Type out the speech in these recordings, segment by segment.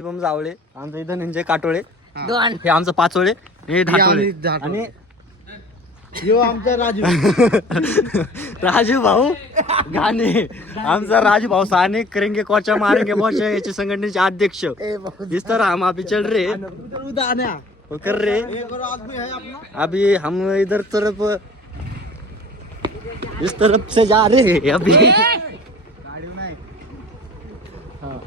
शुभम जावळे, आमचं इथं धनंजय काटोळे, हे आमचं पाचोळे, हे ढाटोळे आणि यो आमचा राजू राजू भाऊ गाणे, आमचा राजू भाऊ साने करेंगे कोचा मारेंगे बोचा याचे संघटनेचे अध्यक्ष. इस तरह हम अभी चल रहे वो कर रहे अभी हम इधर तरफ इस तरफ से जा रहे हैं अभी. हाँ,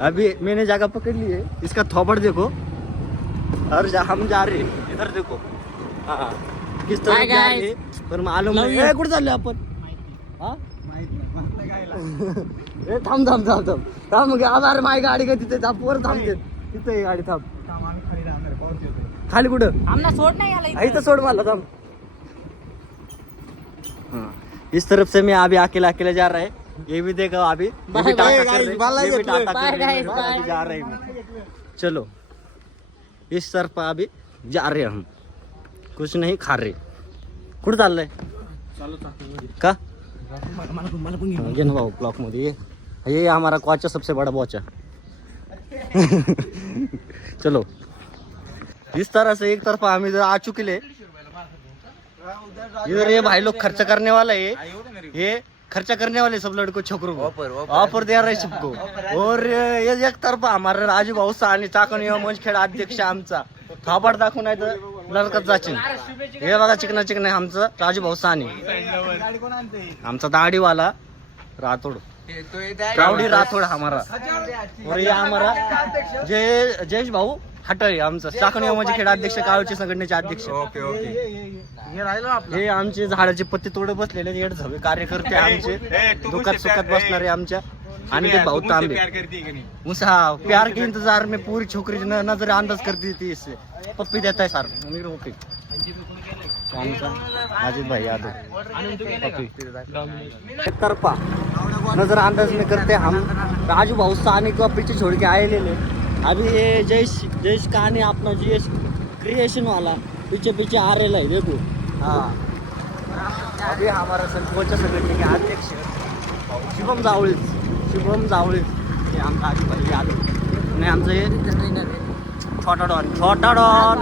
अभी मैंने जगह पकड़ ली है, इसका थोपड़ देखो और हम जा रहे हैं इधर देखो. हाँ किस तरह जा रहे हैं पर मालूम नाही कुठे चालले आपण. हा ए थांब थांब थांब थांब थांब गे अरे माझी गाडी का तिथे थांब वर थांबते तिथे ही गाडी थांब. खाली कुठं आमना सोड नाही आला इथं सोड मला थांब. हाँ इस तरफ से मैं अभी अकेला अकेला जा रहा है. ये भी देखो अभी ये भी टाटा कर रहे, ये भी टाटा कर रहे हैं, अभी जा रहे हैं. चलो इस तरफ अभी जा रहे हम, कुछ नहीं खा रहे. कुठं चाललंय का घे ना भाऊ ब्लॉक मध्ये ये हमारा क्वाचा सबसे बड़ा बोचा. चलो इस तरह से एक तरफ हम इधर आ चुके ले. इधर ये भाई लोग खर्चा करने वाला है, ये खर्चा करने वाले सब लड़कों छोकरों को ऑफर दे रहे सबको. और ये एक तरफ हमारा राजू भाऊ साने चाकण मंचखेड अध्यक्ष आमचा थापाड दाखवून आहे तर लडकत जाशील. हे बघा चिकना चिकना आहे आमचं राजू भाऊ साने, आमचा दाढीवाला राठोड रावडी राठोड हमारा. और ये हमारा जयेश भाऊ हटळे आमचं चाकण मंचखेड अध्यक्ष काळूचे संघटनेचे अध्यक्ष. हे आमचे झाडाचे पत्ते तोडत बसलेले येड झवे कार्यकर्ते आमचे, दुखात सुखात बसणारे आमच्या. आणि ते भाऊ तांबे मुसा प्यार के इंतजार में पूरी छोकरी नजर अंदाज करती थी इससे पप्पी देता है सर अमीर ओके. अजित भाई यादव पप्पी एक तरफा नजर अंदाज में करते हम राजू भाऊ साने को पीछे छोड़ के आए ले. अभी ये जयेश कहानी अपना जयेश क्रिएशन वाला पीछे पीछे आ रहा है देखो. हाँ अभी हमारा संघटनेच्या संघटनेचे अध्यक्ष शुभम जावळे हे आमचा आजूबाजू यादव आणि आमचं हे छोटा डॉन